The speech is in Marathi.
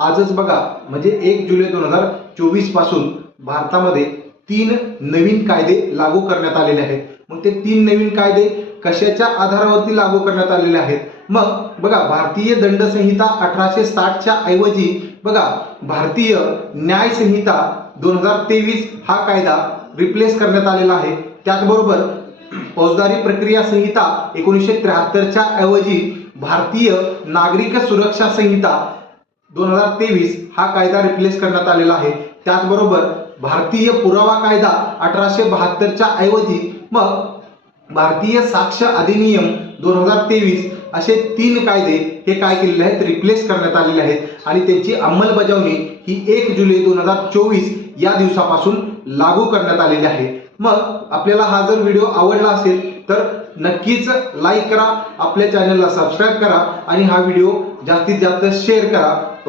आजच बघा म्हणजे 1 जुलै 2024 पासून भारतामध्ये 3 नवीन कायदे लागू करण्यात आलेले आहेत। मग ते 3 नवीन कायदे कशाच्या आधारावरती लागू करण्यात आलेले आहेत? मग बघा, भारतीय दंड संहिता 1860च्या ऐवजी बघा भारतीय न्याय संहिता 2023 हा कायदा रिप्लेस करण्यात आलेला आहे। त्याचबरोबर फौजदारी प्रक्रिया संहिता 1973च्या ऐवजी भारतीय नागरिक सुरक्षा संहिता 2023 हा कायदा रिप्लेस करण्यात आलेला आहे। त्याचबरोबर भारतीय पुरावा कायदा 1872च्या ऐवजी मग भारतीय साक्ष अधिनियम 2023 असे 3 कायदे हे काय केलेले आहेत? रिप्लेस करण्यात आलेले आहेत आणि त्यांची अंमलबजावणी ही 1 जुलै 2024 या दिवसापासून लागू करण्यात आलेली आहे। मग आपल्याला हा जर व्हिडिओ आवडला असेल तर नक्कीच लाईक करा, आपल्या चॅनलला सबस्क्राईब करा आणि हा व्हिडिओ जास्तीत जास्त शेअर करा